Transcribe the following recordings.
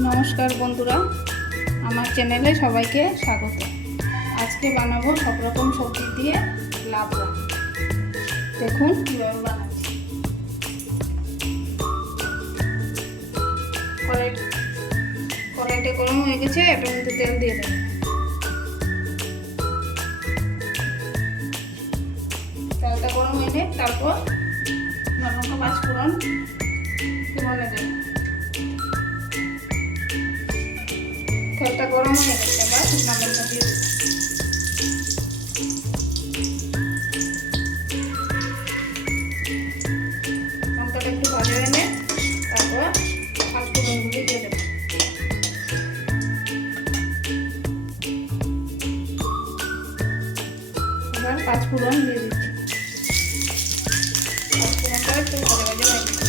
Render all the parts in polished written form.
নমস্কার বন্ধুরা, আমার চ্যানেলে সবাইকে স্বাগত। আজকে বানাবো সব রকম সবজি দিয়ে লাবড়া। দেখুন কীভাবে বানাচ্ছি। কড়াইটা গরম হয়ে গেছে, এটার মধ্যে তেল দিয়ে দেবো। তেলটা গরম হয়ে যায়, তারপর লঙ্কা পাঁচফোড়ন ফোড়নে দেবো। তেলটা গরম হয়ে গেছে, এবার লবণটা দিয়ে দেবো। লঙ্কাটা একটু ভাজা এনে তারপর পাঁচফোড়নগুলি দিয়ে দেবো। এবার পাঁচফোড়ন দিয়ে দিচ্ছি। পাঁচফোড়নটা একটু ভাজা ভাজা হয়ে গেছে।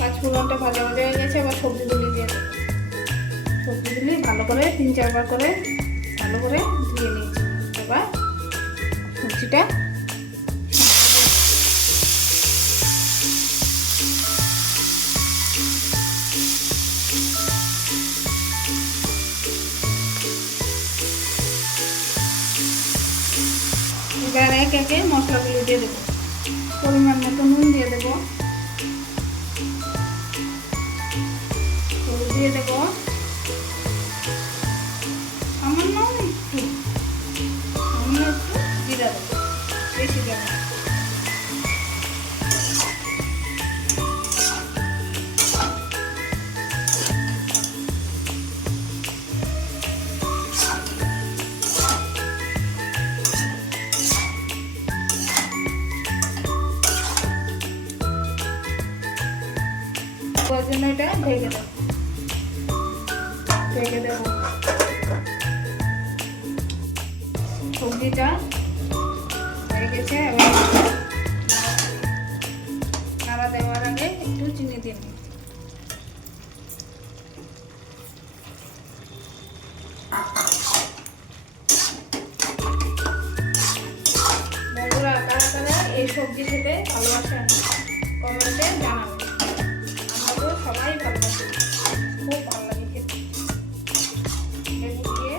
পাঁচফোড়নটা ভাজা ভাজা হয়ে গেছে, এবার সবজিগুলি দিয়ে দেবো। সবজিগুলি ভালো করে 3-4 বার করে ভালো করে ধুয়ে নিয়েছি। এবার সবজিটা এবার একে একে মশলাগুলি দিয়ে দেবো। পরিমাণ মতো নুন দিয়ে দেবো, হলুদ দিয়ে দেবো, সামান্য একটু জিরা দেবো, বেশি দেবো। ওর জন্য এটা ঢেকে দেবো। সবজিটা হয়ে গেছে, এবার নাড়া দেওয়ার আগে একটু চিনি দিয়ে নিই। বন্ধুরা, কারা কারা এই সবজি খেতে ভালোবাসেন কমেন্টে জানাবেন। আমরা তো সবাই ভালোবাসি, খুব ভালো লাগে খেতে। লেবু দিয়ে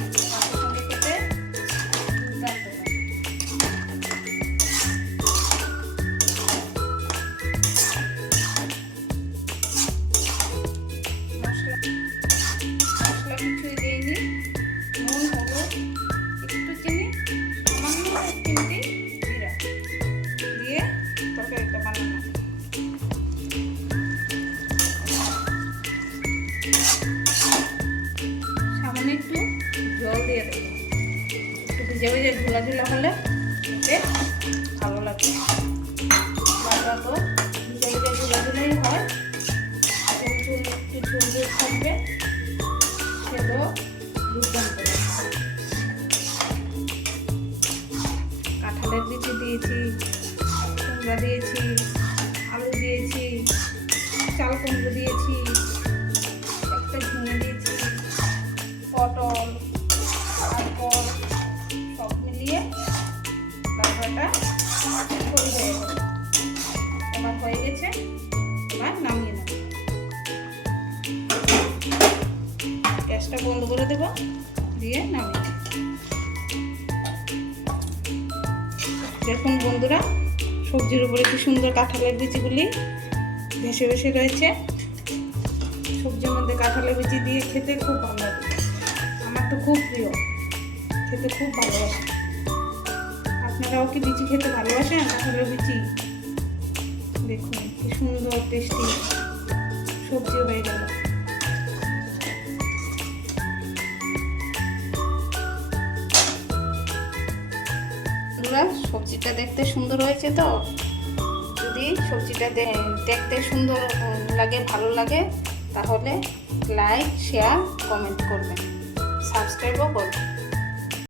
মাছের সঙ্গে খেতে দুর্দান্ত লাগে। মশলা কিছুই দিইনি, নুন, হলুদ, একটু চিনি, সামান্য এক চিমটি জিরা দিয়ে তরকারিটা বানানো। সামান্য একটু জল দিয়ে দেবো, একটু ভিজে ভিজে ঝোলা ঝোলা হলে খেতে ভালো লাগবে। বারবার তো ভিজে ভিজে ঝোলা ঝোলাই হয়, একটু ঝোল ঝোল থাকবে, সেটাও দুর্দান্ত। কাঁঠালের বিচি দিয়েছি, কুমড়া দিয়েছি, আলু দিয়েছি, চাল কুমড়ো দিয়েছি, একটা ঝিঙে দিয়েছি, পটল, তারপর সব মিলিয়ে লাবড়াটা তৈরি হয়ে গেল। এবার হয়ে গেছে, এবার নামিয়ে নেব। গ্যাসটা বন্ধ করে দেবো, দিয়ে নামিয়ে নেব। দেখুন বন্ধুরা, সবজির উপরে কি সুন্দর কাঁঠালের বিচিগুলি ভেসে ভেসে রয়েছে। সবজির মধ্যে কাঁঠালের বিচি দিয়ে খেতে খুব ভালো লাগে। আমার তো খুব প্রিয়, খেতে খুব ভালোবাসি। আপনারাও কি বিচি খেতে ভালোবাসেন? কাঁঠালের বিচি দেখুন কি সুন্দর টেস্টি সবজি হয়ে গেল। সবজিটা দেখতে সুন্দর হয়েছে তো। যদি সবজিটা দেখতে সুন্দর লাগে, ভালো লাগে, তাহলে লাইক, শেয়ার, কমেন্ট করবেন, সাবস্ক্রাইবও করবেন।